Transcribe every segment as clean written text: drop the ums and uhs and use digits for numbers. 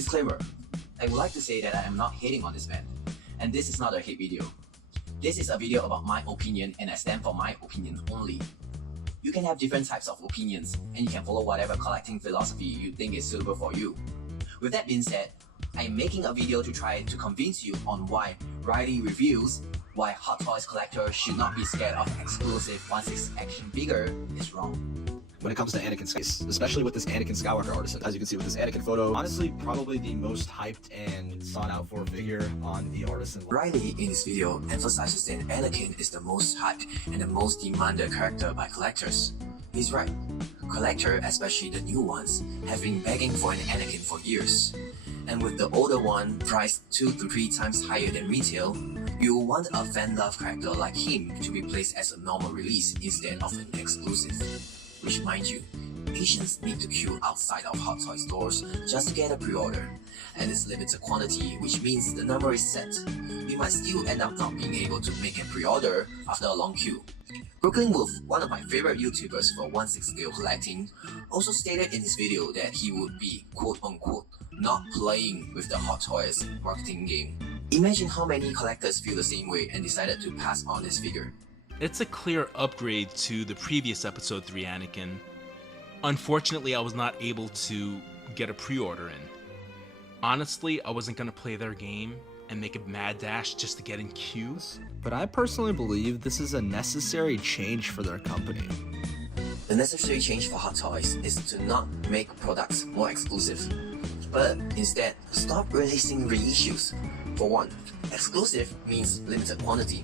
Disclaimer, I would like to say that I am not hating on this band, and this is not a hate video. This is a video about my opinion and I stand for my opinion only. You can have different types of opinions and you can follow whatever collecting philosophy you think is suitable for you. With that being said, I am making a video to try to convince you on why Riley reviews why Hot Toys collectors should not be scared of exclusive 1/6 action figure is wrong. When it comes to Anakin's case, especially with this Anakin Skywalker artisan. As you can see with this Anakin photo, honestly, probably the most hyped and sought out for figure on the artisan. Riley in this video emphasizes that Anakin is the most hyped and the most demanded character by collectors. He's right. Collectors, especially the new ones, have been begging for an Anakin for years. And with the older one priced 2 to 3 times higher than retail, you want a fan-loved character like him to be placed as a normal release instead of an exclusive. Which, mind you, Asians need to queue outside of Hot Toy stores just to get a pre-order, and it's limited quantity, which means the number is set. You might still end up not being able to make a pre-order after a long queue. Brooklyn Wolf, one of my favorite YouTubers for 1/6 scale collecting, also stated in his video that he would be quote-unquote not playing with the Hot Toys marketing game. Imagine how many collectors feel the same way and decided to pass on this figure. It's a clear upgrade to the previous episode 3 Anakin. Unfortunately, I was not able to get a pre-order in. Honestly, I wasn't gonna play their game and make a mad dash just to get in queues. But I personally believe this is a necessary change for their company. The necessary change for Hot Toys is to not make products more exclusive, but instead stop releasing reissues. For one, exclusive means limited quantity,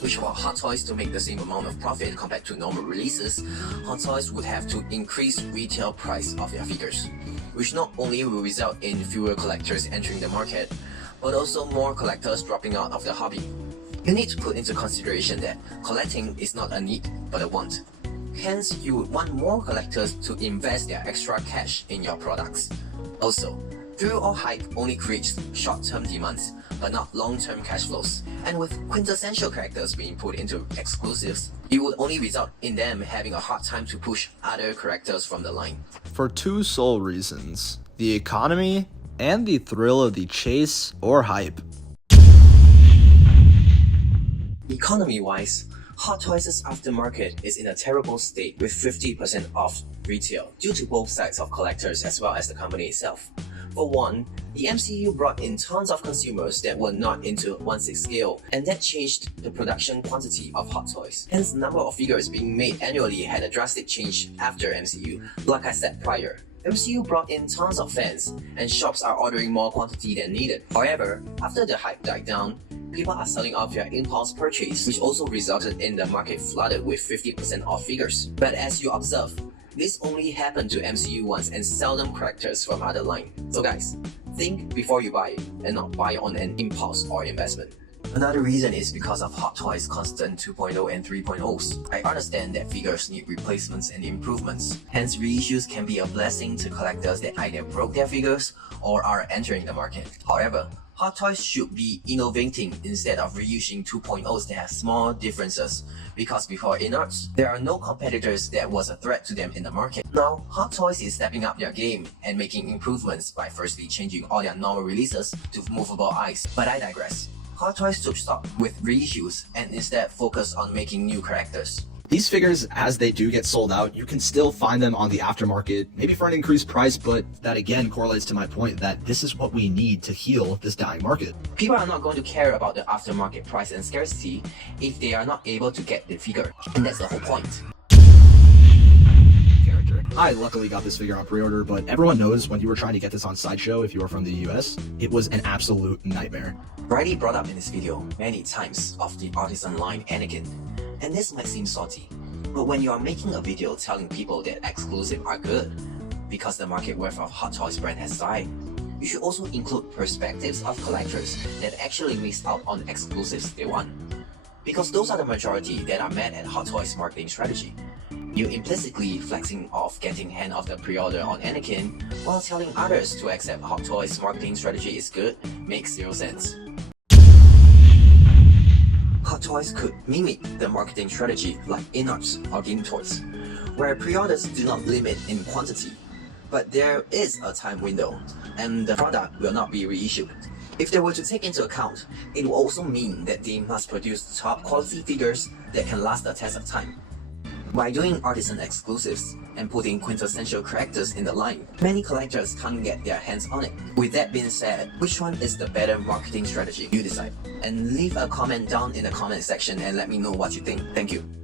which for Hot Toys to make the same amount of profit compared to normal releases, Hot Toys would have to increase retail price of their figures, which not only will result in fewer collectors entering the market, but also more collectors dropping out of the hobby. You need to put into consideration that collecting is not a need, but a want. Hence, you would want more collectors to invest their extra cash in your products. Also, thrill or hype only creates short-term demands, but not long-term cash flows. And with quintessential characters being put into exclusives, it would only result in them having a hard time to push other characters from the line. For two sole reasons: the economy and the thrill of the chase or hype. Economy-wise, Hot Toys' aftermarket is in a terrible state with 50% off retail due to both sides of collectors as well as the company itself. For one, the MCU brought in tons of consumers that were not into 1/6 scale, and that changed the production quantity of Hot Toys. Hence, the number of figures being made annually had a drastic change after MCU. Like I said prior, MCU brought in tons of fans, and shops are ordering more quantity than needed. However, after the hype died down, people are selling off their impulse purchase, which also resulted in the market flooded with 50% off figures. But as you observe, this only happened to MCU once and seldom characters from other line. So guys, think before you buy and not buy on an impulse or investment. Another reason is because of Hot Toys' constant 2.0 and 3.0s. I understand that figures need replacements and improvements, hence reissues can be a blessing to collectors that either broke their figures or are entering the market. However, Hot Toys should be innovating instead of reusing 2.0s that have small differences, because before Inerts, there are no competitors that was a threat to them in the market. Now, Hot Toys is stepping up their game and making improvements by firstly changing all their normal releases to movable eyes. But I digress. Hot Toys should stop with reissues and instead focus on making new characters. These figures, as they do get sold out, you can still find them on the aftermarket, maybe for an increased price, but that again correlates to my point that this is what we need to heal this dying market. People are not going to care about the aftermarket price and scarcity if they are not able to get the figure, and that's the whole point. I luckily got this figure on pre-order, but everyone knows when you were trying to get this on Sideshow, if you are from the US, it was an absolute nightmare. Riley brought up in this video many times of the artisan line Anakin, and this might seem salty, but when you are making a video telling people that exclusive are good, because the market worth of Hot Toys brand has died, you should also include perspectives of collectors that actually missed out on exclusives they want. Because those are the majority that are mad at Hot Toys marketing strategy. You implicitly flexing off getting hand of the pre-order on Anakin while telling others to accept Hot Toys marketing strategy is good makes zero sense. Hot Toys could mimic the marketing strategy like Inerts or Gametoys, where pre-orders do not limit in quantity, but there is a time window, and the product will not be reissued. If they were to take into account, it will also mean that they must produce top quality figures that can last the test of time. By doing artisan exclusives and putting quintessential characters in the line, many collectors can't get their hands on it. With that being said, which one is the better marketing strategy? You decide. And leave a comment down in the comment section and let me know what you think. Thank you.